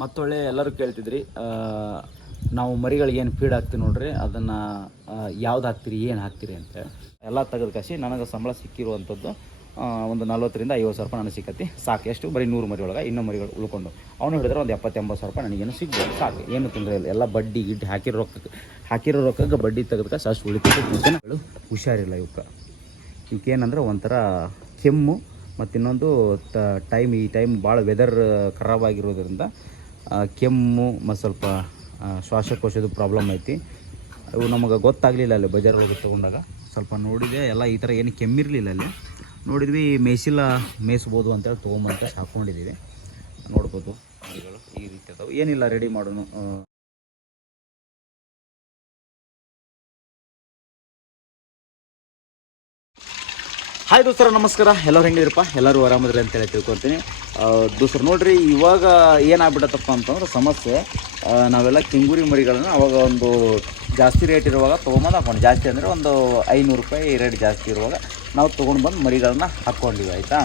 ಮತ್ತೊಳ್ಳೆ ಎಲ್ಲರೂ ಕೇಳ್ತಿದ್ರಿ ನಾವು ಮರಿಗಳಿಗೆ ಏನು ಫೀಡ್ ಹಾಕ್ತೀವಿ ನೋಡ್ರಿ, ಅದನ್ನು ಯಾವ್ದು ಹಾಕ್ತೀರಿ, ಏನು ಹಾಕ್ತೀರಿ ಅಂತ ಎಲ್ಲ ತೆಗೆದು ಕಸಿ ನನಗೆ ಸಂಬಳ ಸಿಕ್ಕಿರುವಂಥದ್ದು ಒಂದು ನಲ್ವತ್ತರಿಂದ ಐವತ್ತು ಸಾವಿರ ರೂಪಾಯಿ ನನಗೆ ಸಿಕ್ಕತ್ತಿ ಸಾಕು. ಎಷ್ಟು? ಬರೀ ನೂರು ಮರಿ ಒಳಗೆ, ಇನ್ನೂ ಮರಿಗಳು ಉಳ್ಕೊಂಡು. ಅವನು ಹಿಡಿದ್ರೆ ಒಂದು ಎಪ್ಪತ್ತೆಂಬತ್ತು ಸಾವಿರ ರೂಪಾಯಿ ನನಗೇನು ಸಿಗ್ಬೋದು, ಸಾಕು. ಏನು ತೊಂದರೆ ಇಲ್ಲ. ಎಲ್ಲ ಬಡ್ಡಿ ಗಿಡ್ಡಿ ಹಾಕಿರೋ ರೊಕ್ಕಕ್ಕೆ ಹಾಕಿರೋ ರೊಕ್ಕಕ್ಕೆ ಬಡ್ಡಿ ತೆಗೆದಕ್ಕೆ ಸಾಸ್ ಉಳಿತು ಹುಷಾರಿಲ್ಲ ಇವಕ್ಕೆ ಇವಕ್ಕೇನಂದ್ರೆ ಒಂಥರ ಕೆಮ್ಮು ಮತ್ತು ಇನ್ನೊಂದು ಟೈಮ್ ಈ ಟೈಮ್ ಭಾಳ ವೆದರ್ ಖರಾಬ್ ಆಗಿರೋದ್ರಿಂದ ಕೆಮ್ಮು, ಮತ್ತು ಸ್ವಲ್ಪ ಶ್ವಾಸಕೋಶದ ಪ್ರಾಬ್ಲಮ್ ಐತಿ. ಅವು ನಮಗೆ ಗೊತ್ತಾಗಲಿಲ್ಲ ಅಲ್ಲಿ ಬಜಾರ್ ಹೋಗಿ ತೊಗೊಂಡಾಗ. ಸ್ವಲ್ಪ ನೋಡಿದೆ, ಎಲ್ಲ ಈ ಥರ ಏನು ಕೆಮ್ಮಿರಲಿಲ್ಲ ಅಲ್ಲಿ. ನೋಡಿದ್ವಿ ಮೇಸಿಲ್ಲ ಮೇಯಿಸ್ಬೋದು ಅಂತೇಳಿ ತೊಗೊಂಬಂತ ಹಾಕ್ಕೊಂಡಿದ್ದೀವಿ ನೋಡ್ಬೋದು ಈ ರೀತಿ ಅದಾವೆ. ಏನಿಲ್ಲ ರೆಡಿ ಮಾಡೋಣ ಹಾಯ್ ದೋಸ್ತರ, ನಮಸ್ಕಾರ. ಎಲ್ಲರೂ ಹೆಂಗಿದ್ರಪ್ಪ? ಎಲ್ಲರೂ ಆರಾಮದ್ರಿ ಅಂತೇಳಿ ತಿಳ್ಕೊತೀನಿ ದೋಸ್ತರು, ನೋಡ್ರಿ, ಇವಾಗ ಏನಾಗ್ಬಿಟ್ಟತ್ತಪ್ಪ ಅಂತಂದ್ರೆ ಸಮಸ್ಯೆ. ನಾವೆಲ್ಲ ಕಿಂಗುರಿ ಮರಿಗಳನ್ನ ಅವಾಗ ಒಂದು ಜಾಸ್ತಿ ರೇಟ್ ಇರುವಾಗ ತೊಗೊಂಬಂದು ಹಾಕೊಂಡು, ಜಾಸ್ತಿ ಅಂದರೆ ಒಂದು ಐನೂರು ರೂಪಾಯಿ ರೇಟ್ ಜಾಸ್ತಿ ಇರುವಾಗ ನಾವು ತೊಗೊಂಡು ಬಂದು ಮರಿಗಳನ್ನ ಹಾಕ್ಕೊಂಡಿವಿ ಆಯಿತಾ?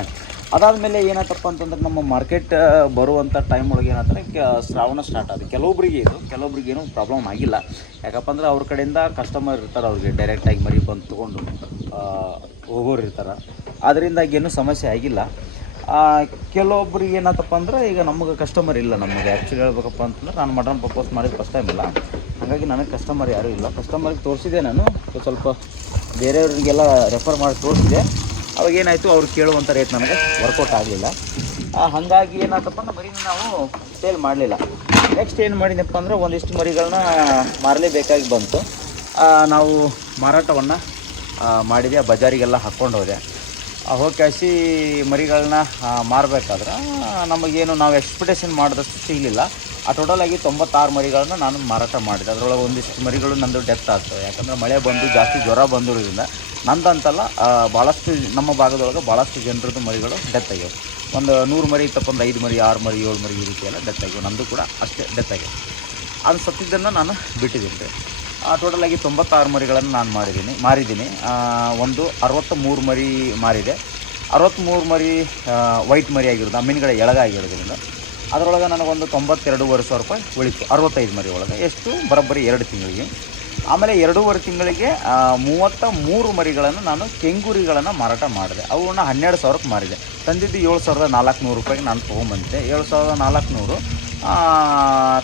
ಅದಾದಮೇಲೆ ಏನಾಯ್ತಪ್ಪ ಅಂತಂದ್ರೆ ನಮ್ಮ ಮಾರ್ಕೆಟ್ ಬರುವಂಥ ಟೈಮ್ ಒಳಗೆ ಏನಂತಾರೆ ಶ್ರಾವಣ ಸ್ಟಾರ್ಟ್ ಆದ. ಕೆಲವೊಬ್ರಿಗೆ ಇದು, ಕೆಲವೊಬ್ರಿಗೆ ಏನೂ ಪ್ರಾಬ್ಲಮ್ ಆಗಿಲ್ಲ. ಯಾಕಪ್ಪ ಅಂದ್ರೆ ಅವ್ರ ಕಡೆಯಿಂದ ಕಸ್ಟಮರ್ ಇರ್ತಾರೆ, ಅವ್ರಿಗೆ ಡೈರೆಕ್ಟಾಗಿ ಮರಿ ಬಂದು ತೊಗೊಂಡು. ಹೋಗೋರು ಇರ್ತಾರೆ. ಅದರಿಂದಾಗಿ ಏನೂ ಸಮಸ್ಯೆ ಆಗಿಲ್ಲ. ಕೆಲವೊಬ್ರಿಗೆ ಏನಾಯ್ತಪ್ಪ ಅಂದ್ರೆ ಈಗ ನಮಗೆ ಕಸ್ಟಮರ್ ಇಲ್ಲ ನಮಗೆ. ಆ್ಯಕ್ಚುಲಿ ಹೇಳ್ಬೇಕಪ್ಪ ಅಂತಂದ್ರೆ ನಾನು ಮಟನ್ ಪ್ರಪೋಸ್ ಮಾಡಿದ ಫಸ್ಟ್ ಟೈಮ್ ಇಲ್ಲ. ಹಾಗಾಗಿ ನನಗೆ ಕಸ್ಟಮರ್ ಯಾರೂ ಇಲ್ಲ. ಕಸ್ಟಮರ್ಗೆ ತೋರಿಸಿದೆ ನಾನು. ಸ್ವಲ್ಪ ಬೇರೆಯವ್ರಿಗೆಲ್ಲ ರೆಫರ್ ಮಾಡಿ ತೋರಿಸಿದೆ ಅವಾಗ ಏನಾಯಿತು, ಅವ್ರು ಕೇಳುವಂಥ ರೇಟ್ ನನಗೆ ವರ್ಕೌಟ್ ಆಗಲಿಲ್ಲ. ಹಾಗಾಗಿ ಏನಾಯ್ತಪ್ಪ ಅಂದ್ರೆ ಬರೀ ನಾವು ಸೇಲ್ ಮಾಡಲಿಲ್ಲ. ನೆಕ್ಸ್ಟ್ ಏನು ಮಾಡಿದೆಪ್ಪ ಅಂದ್ರೆ ಒಂದಿಷ್ಟು ಮರಿಗಳನ್ನ ಮಾರಲೇಬೇಕಾಗಿ ಬಂತು. ನಾವು ಮಾರಾಟವನ್ನು ಮಾಡಿದೆ ಬಜಾರಿಗೆಲ್ಲ ಹಾಕ್ಕೊಂಡು ಹೋದೆ. ಆ ಹೋಗಿ ಕಾಸಿ ಮರಿಗಳನ್ನ ಮಾರಬೇಕಾದ್ರೆ ನಮಗೇನು ನಾವು ಎಕ್ಸ್ಪೆಕ್ಟೇಷನ್ ಮಾಡಿದಷ್ಟು ಸಿಗಲಿಲ್ಲ. ಆ ಟೋಟಲ್ ಆಗಿ ತೊಂಬತ್ತಾರು ಮರಿಗಳನ್ನ ನಾನು ಮಾರಾಟ ಮಾಡಿದೆ. ಅದರೊಳಗೆ ಒಂದಿಷ್ಟು ಮರಿಗಳು ನಂದು ಡೆತ್ ಆಗ್ತವೆ. ಯಾಕಂದರೆ ಮಳೆ ಬಂದು ಜಾಸ್ತಿ ಜ್ವರ ಬಂದಿರೋದ್ರಿಂದ ನಂದಂತಲ್ಲ ಭಾಳಷ್ಟು ನಮ್ಮ ಭಾಗದೊಳಗೆ ಭಾಳಷ್ಟು ಜನರದ್ದು ಮರಿಗಳು ಡೆತ್ ಆಗ್ಯವು ಒಂದು ನೂರು ಮರಿ ಇತ್ತಪ್ಪ, ಒಂದು ಐದು ಮರಿ, ಆರು ಮರಿ, ಏಳು ಮರಿ ಈ ರೀತಿ ಎಲ್ಲ ಡೆತ್ ಆಗ್ಯವು ನಂದು ಕೂಡ ಅಷ್ಟೇ ಡೆತ್ ಆಗ್ಯವು ಅದು ಸತ್ತಿದ್ದನ್ನು ನಾನು ಬಿಟ್ಟಿದ್ದೀನಿ. ರೀ ಟೋಟಲ್ ಆಗಿ ತೊಂಬತ್ತಾರು ಮರಿಗಳನ್ನು ನಾನು ಮಾಡಿದ್ದೀನಿ ಮಾರಿದ್ದೀನಿ. ಒಂದು ಅರವತ್ತ ಮೂರು ಮರಿ ಮಾರಿದೆ. ಅರವತ್ತ್ಮೂರು ಮರಿ ವೈಟ್ ಮರಿ ಆಗಿರೋದು ಮೀನುಗಳ ಎಳಗ ಆಗಿರೋದ್ರಿಂದ ಅದರೊಳಗೆ ನನಗೊಂದು ತೊಂಬತ್ತೆರಡೂವರೆ ಸಾವಿರ ರೂಪಾಯಿ ಉಳಿತು ಅರವತ್ತೈದು ಮರಿ ಒಳಗೆ. ಎಷ್ಟು? ಬರೋಬ್ಬರಿ ಎರಡು ತಿಂಗಳಿಗೆ. ಆಮೇಲೆ ಎರಡೂವರೆ ತಿಂಗಳಿಗೆ ಆ, ಮೂವತ್ತ ಮೂರು ಮರಿಗಳನ್ನು ನಾನು ಕೆಂಗುರಿಗಳನ್ನು ಮಾರಾಟ ಮಾಡಿದೆ. ಅವುಗಳನ್ನ ಹನ್ನೆರಡು ಸಾವಿರಕ್ಕೆ ಮಾರಿದೆ. ತಂದಿದ್ದು ಏಳು ಸಾವಿರದ ನಾಲ್ಕುನೂರು ರೂಪಾಯಿಗೆ ನಾನು ತೊಗೊಂಬಂದೆ ಏಳು ಸಾವಿರದ ನಾಲ್ಕುನೂರು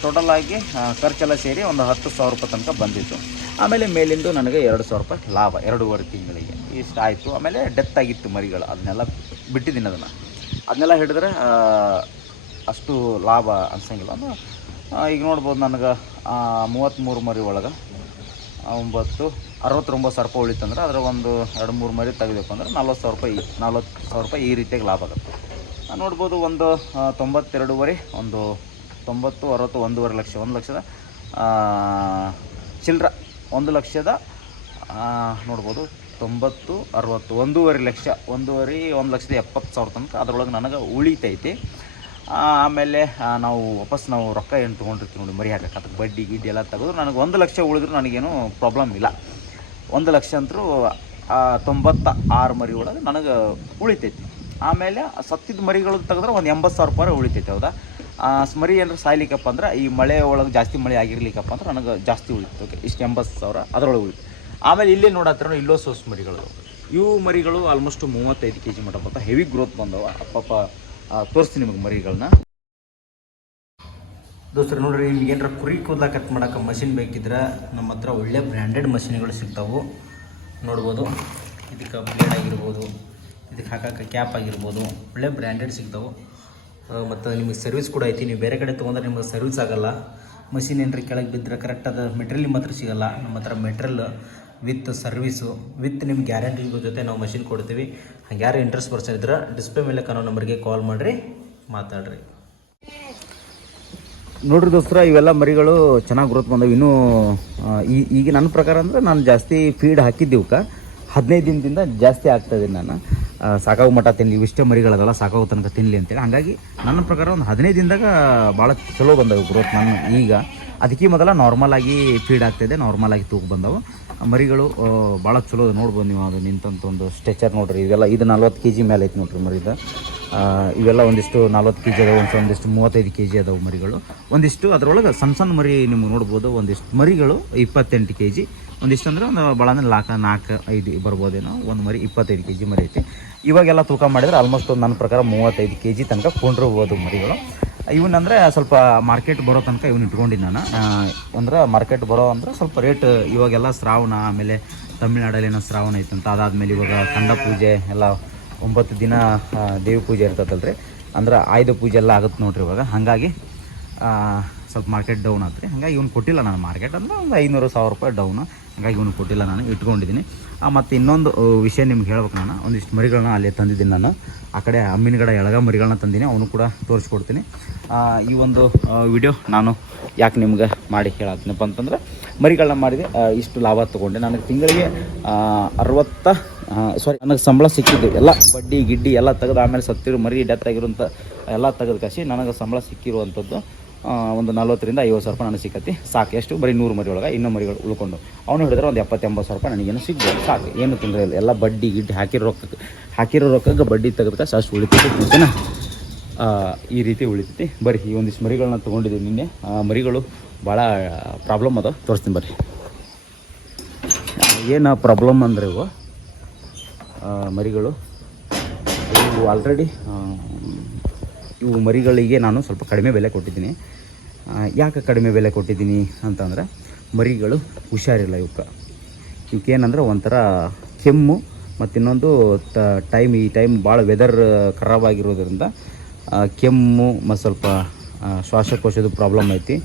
ಟೋಟಲ್ ಆಗಿ ಖರ್ಚೆಲ್ಲ ಸೇರಿ ಒಂದು ಹತ್ತು ಸಾವಿರ ರೂಪಾಯಿ ತನಕ ಬಂದಿತ್ತು. ಆಮೇಲೆ ಮೇಲಿಂದು ನನಗೆ ಎರಡು ಸಾವಿರ ರೂಪಾಯಿ ಲಾಭ, ಎರಡೂವರೆ ತಿಂಗಳಿಗೆ. ಇಷ್ಟು ಆಯಿತು. ಆಮೇಲೆ ಡೆತ್ ಆಗಿತ್ತು ಮರಿಗಳು. ಅದನ್ನೆಲ್ಲ ಬಿಟ್ಟಿದ್ದೀನಿ ಅದನ್ನು. ಅದನ್ನೆಲ್ಲ ಹಿಡಿದ್ರೆ ಅಷ್ಟು ಲಾಭ ಅನ್ಸಂಗಿಲ್ಲ. ಅಂದ್ರೆ ಈಗ ನೋಡ್ಬೋದು ನನಗೆ ಮೂವತ್ತ್ಮೂರು ಮರಿ ಒಳಗೆ ಒಂಬತ್ತು, ಅರವತ್ತೊಂಬತ್ತು ಸಾವಿರ ರೂಪಾಯಿ ಉಳಿತಂದ್ರೆ ಅದರ ಒಂದು ಎರಡು ಮೂರು ಮರಿ ತೆಗಿಬೇಕು ಅಂದ್ರೆ ನಲ್ವತ್ತು ಸಾವಿರ ರೂಪಾಯಿ, ನಲ್ವತ್ತು ಸಾವಿರ ರೂಪಾಯಿ ಈ ರೀತಿಯಾಗಿ ಲಾಭ ಆಗುತ್ತೆ. ನೋಡ್ಬೋದು ಒಂದು ತೊಂಬತ್ತೆರಡೂವರೆ ಒಂದು ತೊಂಬತ್ತು, ಅರವತ್ತು, ಒಂದೂವರೆ ಲಕ್ಷ, ಒಂದು ಲಕ್ಷದ ಚಿಲ್ಲರ ಒಂದು ಲಕ್ಷದ ನೋಡ್ಬೋದು, ತೊಂಬತ್ತು, ಅರವತ್ತು, ಒಂದೂವರೆ ಲಕ್ಷ, ಒಂದೂವರೆ, ಒಂದು ಲಕ್ಷದ ಎಪ್ಪತ್ತು ಸಾವಿರ ತನಕ ಅದರೊಳಗೆ ನನಗೆ ಉಳಿತೈತಿ. ಆಮೇಲೆ ನಾವು ವಾಪಸ್ ನಾವು ರೊಕ್ಕ ಏನು ತೊಗೊಂಡಿರ್ತೀವಿ ನೋಡಿ ಮರಿ ಹಾಕಕ್ಕೆ ಅದಕ್ಕೆ ಬಡ್ಡಿ ಗಿಡ್ಡಿ ಎಲ್ಲ ತೆಗೆದು ನನಗೆ ಒಂದು ಲಕ್ಷ ಉಳಿದ್ರು ನನಗೇನು ಪ್ರಾಬ್ಲಮ್ ಇಲ್ಲ. ಒಂದು ಲಕ್ಷ ಅಂತರೂ ತೊಂಬತ್ತ ಆರು ಮರಿ ಒಳಗೆ ನನಗೆ ಉಳಿತೈತಿ. ಆಮೇಲೆ ಸತ್ತಿದ ಮರಿಗಳು ತೆಗೆದ್ರೆ ಒಂದು ಎಂಬತ್ತು ಸಾವಿರ ರೂಪಾಯಿ ಉಳಿತೈತಿ, ಹೌದಾ? ಆ, ಸ್- ಮರಿ ಏನಾರು ಸಾಯ್ಲಿಕ್ಕಪ್ಪ ಅಂದ್ರೆ ಈ ಮಳೆ ಒಳಗೆ ಜಾಸ್ತಿ ಮಳೆ ಆಗಿರ್ಲಿಕ್ಕಪ್ಪ ಅಂದ್ರೆ ನನಗೆ ಜಾಸ್ತಿ ಉಳಿತು. ಓಕೆ ಇಷ್ಟು ಎಂಬತ್ತು ಸಾವಿರ ಅದರೊಳಗೆ ಉಳಿತು. ಆಮೇಲೆ ಇಲ್ಲೇ ನೋಡತ್ರ ಇಲ್ಲೋ ಸೋಸ್ ಮರಿಗಳು. ಇವು ಮರಿಗಳು ಆಲ್ಮೋಸ್ಟ್ ಮೂವತ್ತೈದು ಕೆ ಜಿ ಮಟ್ಟ ಬರ್ತಾ ಹೆವಿ ಗ್ರೋತ್ ಬಂದವ. ಅಪ್ಪಪ್ಪ ತೋರಿಸ್ತೀನಿ ನಿಮಗೆ ಮರಿಗಳನ್ನ ದೋಸ್ತರು ನೋಡ್ರಿ ನಿಮ್ಗೆ ಏನಾರ ಕುರಿ ಕೂದಲ ಕಟ್ ಮಾಡೋಕೆ ಮಷಿನ್ ಬೇಕಿದ್ರೆ ನಮ್ಮ ಹತ್ರ ಒಳ್ಳೆ ಬ್ರ್ಯಾಂಡೆಡ್ ಮಷಿನ್ಗಳು ಸಿಗ್ತಾವೆ. ನೋಡ್ಬೋದು. ಇದಕ್ಕೆ ಬ್ಲೇಡ್ ಆಗಿರ್ಬೋದು ಇದಕ್ಕೆ ಹಾಕಕ್ಕೆ ಕ್ಯಾಪ್ ಆಗಿರ್ಬೋದು ಒಳ್ಳೆ ಬ್ರ್ಯಾಂಡೆಡ್ ಸಿಗ್ತಾವೆ. ಮತ್ತು ನಿಮಗೆ ಸರ್ವಿಸ್ ಕೂಡ ಐತಿ. ನೀವು ಬೇರೆ ಕಡೆ ತೊಗೊಂಡ್ರೆ ನಿಮಗೆ ಸರ್ವಿಸ್ ಆಗೋಲ್ಲ. ಮಷಿನ್ ಏನ್ರಿ ಕೆಳಗೆ ಬಿದ್ದರೆ ಕರೆಕ್ಟ್ ಅದು ಮೆಟೀರಿಯಲ್ ನಿಮ್ಮ ಹತ್ರ ಸಿಗೋಲ್ಲ. ನಮ್ಮ ಹತ್ರ ಮೆಟ್ರಿಯಲ್ ವಿತ್ ಸರ್ವಿಸು ವಿತ್ ನಿಮ್ಮ ಗ್ಯಾರಂಟಿ ಜೊತೆ ನಾವು ಮಷಿನ್ ಕೊಡ್ತೀವಿ. ಹಂಗೆ ಯಾರು ಇಂಟ್ರೆಸ್ಟ್ ಪರ್ಸನ್ ಇದ್ರೆ ಡಿಸ್ಪ್ಲೇ ಮೇಲೆ ಕಾಣೋ ನಂಬರ್ಗೆ ಕಾಲ್ ಮಾಡಿರಿ, ಮಾತಾಡ್ರಿ. ನೋಡ್ರಿ ದೋಸ್ತರ, ಇವೆಲ್ಲ ಮರಿಗಳು ಚೆನ್ನಾಗಿ ಗ್ರೋತ್ ಬಂದವು. ಇನ್ನೂ ಈಗ ನನ್ನ ಪ್ರಕಾರ ಅಂದ್ರೆ ನಾನು ಜಾಸ್ತಿ ಫೀಡ್ ಹಾಕಿದ್ದೀವಕ್ಕ ಹದಿನೈದು ದಿನದಿಂದ ಜಾಸ್ತಿ ಆಗ್ತಾಯಿದ್ದೀನಿ ನಾನು. ಸಾಕಾಗೋ ಮಟ್ಟ ತಿನ್ಲಿ ಇವಿಷ್ಟೇ ಮರಿಗಳದಲ್ಲ ಸಾಕಾಗೋ ತನಕ ತಿನ್ನಲಿ ಅಂತೇಳಿ. ಹಾಗಾಗಿ ನನ್ನ ಪ್ರಕಾರ ಒಂದು ಹದಿನೈದು ದಿನದಾಗ ಭಾಳ ಚಲೋ ಬಂದವು ಗ್ರೋತ್ ನನ್ನ ಈಗ ಅದಕ್ಕೆ ಮೊದಲ ನಾರ್ಮಲ್ ಆಗಿ ಫೀಡ್ ಆಗ್ತಿದೆ ನಾರ್ಮಲ್ ಆಗಿ ತೂಕ ಬಂದವು. ಮರಿಗಳು ಭಾಳ ಚಲೋ ನೋಡ್ಬೋದು ನೀವು ಅದು ನಿಂತಂತ ಒಂದು ಸ್ಟ್ರೆಚರ್ ನೋಡ್ರಿ. ಇವೆಲ್ಲ ಇದು ನಲ್ವತ್ತು ಕೆ ಜಿ ಮೇಲೆ ಐತೆ ನೋಡ್ರಿ ಮರಿದ. ಇವೆಲ್ಲ ಒಂದಿಷ್ಟು ನಲ್ವತ್ತು ಕೆ ಜಿ ಅದಾವೆ, ಒಂದು ಒಂದಿಷ್ಟು ಮೂವತ್ತೈದು ಕೆ ಜಿ ಅದಾವೆ ಮರಿಗಳು. ಒಂದಿಷ್ಟು ಅದರೊಳಗೆ ಸಣ್ಣ ಸಣ್ಣ ಮರಿ ನಿಮ್ಗೆ ನೋಡ್ಬೋದು. ಒಂದಿಷ್ಟು ಮರಿಗಳು ಇಪ್ಪತ್ತೆಂಟು ಕೆ ಜಿ ಒಂದಿಷ್ಟು ಅಂದ್ರೆ ಒಂದು ಭಾಳ ಅಂದ್ರೆ ನಾಲ್ಕು ನಾಲ್ಕು ಐದು ಬರ್ಬೋದೇನೋ? ಒಂದು ಮರಿ ಇಪ್ಪತ್ತೈದು ಕೆ ಜಿ ಮರಿ ಐತಿ. ಇವಾಗೆಲ್ಲ ತೂಕ ಮಾಡಿದ್ರೆ ಆಲ್ಮೋಸ್ಟ್ ಒಂದು ನನ್ನ ಪ್ರಕಾರ ಮೂವತ್ತೈದು ಕೆ ಜಿ ತನಕ ಕೊಂಡಿರ್ಬೋದು ಮರಿಗಳು. ಇವನಂದ್ರೆ ಸ್ವಲ್ಪ ಮಾರ್ಕೆಟ್ ಬರೋ ತನಕ ಇವನು ಇಟ್ಕೊಂಡಿದ್ದು ನಾನು. ಅಂದ್ರೆ ಮಾರ್ಕೆಟ್ ಬರೋ ಅಂದ್ರೆ ಸ್ವಲ್ಪ ರೇಟ್ ಇವಾಗೆಲ್ಲ ಶ್ರಾವಣ, ಆಮೇಲೆ ತಮಿಳ್ನಾಡಲ್ಲಿ ಏನೋ ಶ್ರಾವಣ ಐತಂತ, ಅದಾದ್ಮೇಲೆ ಇವಾಗ ಖಂಡ ಪೂಜೆ ಎಲ್ಲ ಒಂಬತ್ತು ದಿನ ದೇವಿ ಪೂಜೆ ಇರ್ತದಲ್ರಿ ಅಂದ್ರೆ ಆಯುಧ ಪೂಜೆ ಎಲ್ಲ ಆಗುತ್ತೆ ನೋಡ್ರಿ ಇವಾಗ. ಹಾಗಾಗಿ ಸ್ವಲ್ಪ ಮಾರ್ಕೆಟ್ ಡೌನ್ ಆತ್ರಿ. ಹಂಗಾಗಿ ಇವ್ನು ಕೊಟ್ಟಿಲ್ಲ ನಾನು ಮಾರ್ಕೆಟ್ ಅಂದ್ರೆ ಒಂದು ಐನೂರು ಸಾವಿರ ರೂಪಾಯಿ ಡೌನ್ ಹಾಗಾಗಿ ಇವನು ಕೊಟ್ಟಿಲ್ಲ ನಾನು ಇಟ್ಕೊಂಡಿದ್ದೀನಿ ಮತ್ತು ಇನ್ನೊಂದು ವಿಷಯ ನಿಮ್ಗೆ ಹೇಳ್ಬೇಕು ನಾನು. ಒಂದಿಷ್ಟು ಮರಿಗಳನ್ನ ಅಲ್ಲಿ ತಂದಿದ್ದೀನಿ ನಾನು. ಆ ಕಡೆ ಅಮ್ಮಿನಗಡ ಎಳಗ ಮರಿಗಳನ್ನ ತಂದೀನಿ ಅವನು ಕೂಡ ತೋರಿಸ್ಕೊಡ್ತೀನಿ. ಆ, ಈ ಒಂದು ವಿಡಿಯೋ ನಾನು ಯಾಕೆ ನಿಮ್ಗೆ ಮಾಡಿ ಹೇಳತ್ತೀನಪ್ಪ ಅಂತಂದ್ರೆ ಮರಿಗಳನ್ನ ಮಾಡಿದೆ ಇಷ್ಟು ಲಾಭ ತೊಗೊಂಡೆ. ನನಗೆ ತಿಂಗಳಿಗೆ ಆ, ಅರವತ್ತ ಸಾರಿ ನನಗೆ ಸಂಬಳ ಸಿಕ್ಕಿದ್ದು. ಎಲ್ಲ ಬಡ್ಡಿ ಗಿಡ್ಡಿ ಎಲ್ಲ ತೆಗೆದು ಆಮೇಲೆ ಸತ್ತಿರೋ ಮರಿ ಡೆತ್ ಆಗಿರೋಂಥ ಎಲ್ಲ ತೆಗೆದು ಕಸಿ ನನಗೆ ಸಂಬಳ ಸಿಕ್ಕಿರುವಂಥದ್ದು ಆ, ಒಂದು ನಲ್ವತ್ತರಿಂದ ಐವತ್ತು ಸಾವಿರ ರೂಪಾಯಿ ನನಗೆ ಸಿಕ್ಕತ್ತಿ ಸಾಕು. ಎಷ್ಟು? ಬರೀ ನೂರು ಮರಿ ಒಳಗೆ ಇನ್ನೂ ಮರಿಗಳು ಉಳ್ಕೊಂಡು. ಅವನು ಹೇಳಿದ್ರೆ ಒಂದು ಎಪ್ಪತ್ತೆಂಬತ್ತು ಸಾವಿರ ರೂಪಾಯಿ ನನಗೇನು ಸಿಗ್ಬೋದು. ಸಾಕು. ಏನು ತೊಂದರೆ ಇಲ್ಲ. ಎಲ್ಲ ಬಡ್ಡಿ ಗಿಡ್ಡಿ ಹಾಕಿರೋ ರೊಕ್ಕಕ್ಕೆ ಹಾಕಿರೋ ರೊಕ್ಕಕ್ಕೆ ಬಡ್ಡಿ ತೆಗೆದಕ್ಕೆ ಸಾಸ್ ಉಳಿತೈತಿ ಓಕೆನಾ ಈ ರೀತಿ ಉಳಿತೈತಿ. ಬರೀ ಈ ಒಂದಿಷ್ಟು ಮರಿಗಳನ್ನ ತೊಗೊಂಡಿದ್ದೀವಿ ನಿನ್ನೆ. ಆ, ಮರಿಗಳು ಭಾಳ ಪ್ರಾಬ್ಲಮ್ ಅದಾವ. ತೋರಿಸ್ತೀನಿ ಬರ್ರಿ. ಏನು ಪ್ರಾಬ್ಲಮ್ ಅಂದರೆ ಇವು? ಮರಿಗಳು. ಇವು ಆಲ್ರೆಡಿ ಇವು ಮರಿಗಳಿಗೆ ನಾನು ಸ್ವಲ್ಪ ಕಡಿಮೆ ಬೆಲೆ ಕೊಟ್ಟಿದ್ದೀನಿ. ಯಾಕೆ ಕಡಿಮೆ ಬೆಲೆ ಕೊಟ್ಟಿದ್ದೀನಿ ಅಂತಂದರೆ ಮರಿಗಳು ಹುಷಾರಿಲ್ಲ ಇವಕ್ಕೆ ಏನಂದ್ರೆ ಒಂಥರ ಕೆಮ್ಮು ಮತ್ತು ಇನ್ನೊಂದು ತ ಟೈಮ್ ಈ ಟೈಮ್ ಭಾಳ ವೆದರ್ ಖರಾಬ್ ಆಗಿರೋದ್ರಿಂದ ಕೆಮ್ಮು ಮತ್ತು ಸ್ವಲ್ಪ ಶ್ವಾಸಕೋಶದ ಪ್ರಾಬ್ಲಮ್ ಐತಿ.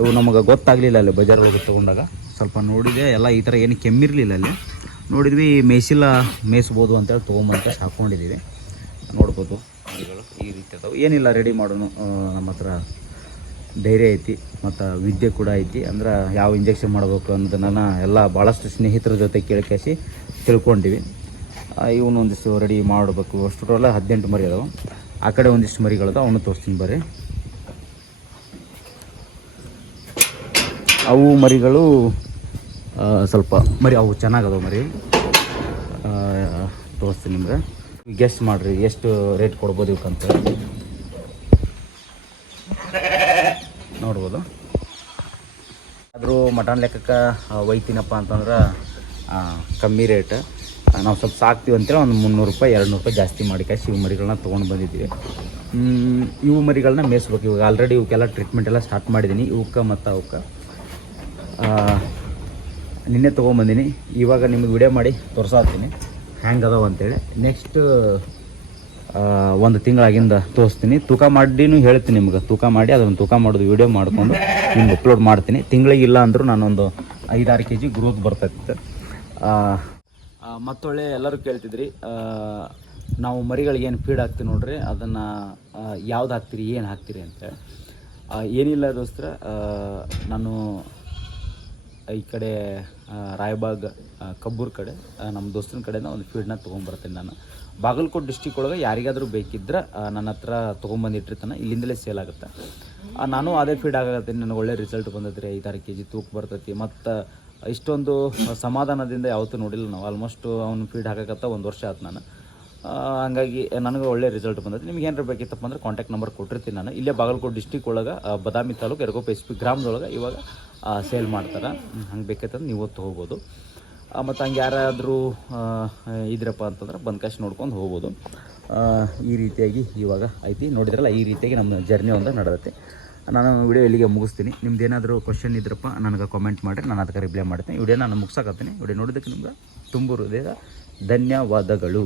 ಇವು ನಮಗೆ ಗೊತ್ತಾಗಲಿಲ್ಲ ಅಲ್ಲಿ ಬಜಾರ್ ಹೋಗಿ ತೊಗೊಂಡಾಗ. ಸ್ವಲ್ಪ ನೋಡಿದೆ, ಎಲ್ಲ ಈ ಥರ ಏನು ಕೆಮ್ಮಿರಲಿಲ್ಲ ಅಲ್ಲಿ. ನೋಡಿದ್ವಿ ಮೇಯ್ಸಿಲ್ಲ, ಮೇಯಿಸ್ಬೋದು ಅಂತೇಳಿ ತೊಗೊಂಬಂತ ಹಾಕ್ಕೊಂಡಿದ್ದೀವಿ ನೋಡ್ಬೋದು ಈ ರೀತಿ ಅದಾವೆ. ಏನಿಲ್ಲ ರೆಡಿ ಮಾಡೋಣ ನಮ್ಮ ಹತ್ರ ಧೈರ್ಯ ಐತಿ ಮತ್ತು ವಿದ್ಯೆ ಕೂಡ ಐತಿ ಅಂದ್ರೆ ಯಾವ ಇಂಜೆಕ್ಷನ್ ಮಾಡಬೇಕು ನಾನು ಎಲ್ಲ ಭಾಳಷ್ಟು ಸ್ನೇಹಿತರ ಜೊತೆ ಕೇಳ್ಕೇಸಿ ತಿಳ್ಕೊಂಡಿವಿ. ಇವನು ಒಂದಿಷ್ಟು ರೆಡಿ ಮಾಡಬೇಕು. ಅಷ್ಟರಲ್ಲ ಹದಿನೆಂಟು ಮರಿ ಅದಾವೆ. ಆ ಕಡೆ ಒಂದಿಷ್ಟು ಮರಿಗಳದಾವೆ ಅವನು ತೋರಿಸ್ತೀನಿ ಬರ್ರಿ. ಅವು ಮರಿಗಳು ಸ್ವಲ್ಪ ಮರಿ ಅವು ಚೆನ್ನಾಗದವು ಮರಿ. ತೋರಿಸ್ತೀನಿ ನಿಮ್ಗೆ. ಗೆಸ್ಟ್ ಮಾಡಿರಿ, ಎಷ್ಟು ರೇಟ್ ಕೊಡ್ಬೋದು ಇವಕ್ಕಂತ ನೋಡ್ಬೋದು. ಆದರೂ ಮಟನ್ ಲೆಕ್ಕಕ್ಕೆ ಒಯ್ತೀನಪ್ಪ ಅಂತಂದ್ರೆ ಕಮ್ಮಿ ರೇಟ್. ನಾವು ಸ್ವಲ್ಪ ಸಾಕ್ತೀವಿ ಅಂತೇಳಿ ಒಂದು ಮುನ್ನೂರು ರೂಪಾಯಿ ಎರಡು ನೂರು ರೂಪಾಯಿ ಜಾಸ್ತಿ ಮಾಡಿ ಶಿವ ಮರಿಗಳನ್ನ ತೊಗೊಂಡು ಬಂದಿದ್ದೀವಿ. ಇವು ಮರಿಗಳನ್ನ ಮೇಯಿಸ್ಬೇಕು. ಇವಾಗ ಆಲ್ರೆಡಿ ಇವಕ್ಕೆಲ್ಲ ಟ್ರೀಟ್ಮೆಂಟ್ ಎಲ್ಲ ಸ್ಟಾರ್ಟ್ ಮಾಡಿದ್ದೀನಿ ಇವಕ್ಕೆ ಮತ್ತು ಅವಕ್ಕೆ ನಿನ್ನೆ ತೊಗೊಂಬಂದಿನಿ. ಇವಾಗ ನಿಮಗೆ ವಿಡಿಯೋ ಮಾಡಿ ತೋರಿಸ್ತೀನಿ. ಹ್ಯಾಂಗೆ ಅದಾವ ಅಂತೇಳಿ. ನೆಕ್ಸ್ಟ್ ಒಂದು ತಿಂಗಳಾಗಿಂದ ತೋರಿಸ್ತೀನಿ. ತೂಕ ಮಾಡಿನೂ ಹೇಳ್ತೀನಿ ನಿಮ್ಗೆ. ತೂಕ ಮಾಡಿ ಅದನ್ನು ತೂಕ ಮಾಡೋದು ವಿಡಿಯೋ ಮಾಡ್ಕೊಂಡು ನಿಮ್ಗೆ ಅಪ್ಲೋಡ್ ಮಾಡ್ತೀನಿ. ತಿಂಗಳಿಗೆ ಇಲ್ಲ ಅಂದರೂ ನಾನೊಂದು ಐದಾರು ಕೆ ಜಿ ಗ್ರೋತ್ ಬರ್ತೈತೆ ಮತ್ತೊಳ್ಳೆ ಎಲ್ಲರೂ ಕೇಳ್ತಿದ್ರಿ ನಾವು ಮರಿಗಳಿಗೆ ಏನು ಫೀಡ್ ಹಾಕ್ತೀವಿ ನೋಡ್ರಿ, ಅದನ್ನು ಯಾವ್ದು ಹಾಕ್ತೀರಿ, ಏನು ಹಾಕ್ತೀರಿ ಅಂತ ಏನಿಲ್ಲ ದೋಸ್ತರ ನಾನು ಈ ಕಡೆ ರಾಯಬಾಗ್ ಕಬ್ಬೂರ್ ಕಡೆ ನಮ್ಮ ದೋಸ್ತನ ಕಡೆಯಿಂದ ಒಂದು ಫೀಡ್ನ ತೊಗೊಂಬರ್ತೀನಿ ನಾನು. ಬಾಗಲಕೋಟೆ ಡಿಸ್ಟಿಕ್ ಒಳಗೆ ಯಾರಿಗಾದರೂ ಬೇಕಿದ್ರೆ ನನ್ನ ಹತ್ರ ತೊಗೊಂಬಂದಿಟ್ಟಿರ್ತಾನೆ. ಇಲ್ಲಿಂದಲೇ ಸೇಲ್ ಆಗುತ್ತೆ. ನಾನು ಅದೇ ಫೀಡ್ ಆಗತ್ತೀನಿ ನನಗೆ ಒಳ್ಳೆ ರಿಸಲ್ಟ್ ಬಂದೈತ್ರಿ ಐದಾರು ಕೆ ಜಿ ತೂಕ ಬರ್ತೈತಿ. ಮತ್ತು ಇಷ್ಟೊಂದು ಸಮಾಧಾನದಿಂದ ಯಾವತ್ತೂ ನೋಡಿಲ್ಲ ನಾವು. ಆಲ್ಮೋಸ್ಟ್ ಅವ್ನು ಫೀಡ್ ಹಾಕಕತ್ತ ಒಂದು ವರ್ಷ ಆಯ್ತು ನಾನು. ಹಂಗಾಗಿ ನನಗೆ ಒಳ್ಳೆ ರಿಸಲ್ಟ್ ಬಂದೈತೆ ನಿಮ್ಗೆ ಏನಾರು ಬೇಕಿತ್ತಪ್ಪ ಅಂದ್ರೆ ಕಾಂಟ್ಯಾಕ್ಟ್ ನಂಬರ್ ಕೊಟ್ಟಿರ್ತೀನಿ ನಾನು. ಇಲ್ಲೇ ಬಾಗಲಕೋಟೆ ಡಿಸ್ಟಿಕ್ ಒಳಗೆ ಬದಾಮಿ ತಾಲೂಕು ಎರಗೋಪ ಎಸ್ ಪಿ ಗ್ರಾಮದೊಳಗೆ ಇವಾಗ ಸೇಲ್ ಮಾಡ್ತಾರೆ. ಹಂಗೆ ಬೇಕೈತಂದ್ರೆ ನೀವು ತೊಗೋಬೋದು ಮತ್ತು ಹಂಗೆ ಯಾರಾದರೂ ಇದ್ರಪ್ಪ ಅಂತಂದ್ರೆ ಬಂದು ಕಾಶ್ ನೋಡ್ಕೊಂಡು ಹೋಗ್ಬೋದು. ಈ ರೀತಿಯಾಗಿ ಇವಾಗ ಐತಿ. ನೋಡಿದ್ರಲ್ಲ, ಈ ರೀತಿಯಾಗಿ ನಮ್ಮ ಜರ್ನಿ ಒಂದು ನಡೆದೈತೆ. ನಾನು ವಿಡಿಯೋ ಇಲ್ಲಿಗೆ ಮುಗಿಸ್ತೀನಿ. ನಿಮ್ದು ಏನಾದರೂ ಕ್ವಶನ್ ಇದ್ರಪ್ಪ, ನನಗೆ ಕಾಮೆಂಟ್ ಮಾಡಿರಿ. ನಾನು ಅದಕ್ಕೆ ರಿಪ್ಲೈ ಮಾಡ್ತೀನಿ. ವಿಡಿಯೋ ನಾನು ಮುಗಿಸಕತ್ತೀನಿ. ವಿಡಿಯೋ ನೋಡಿದಕ್ಕೆ ನಿಮ್ಗೆ ತುಂಬ ಹೃದಯದ ಧನ್ಯವಾದಗಳು.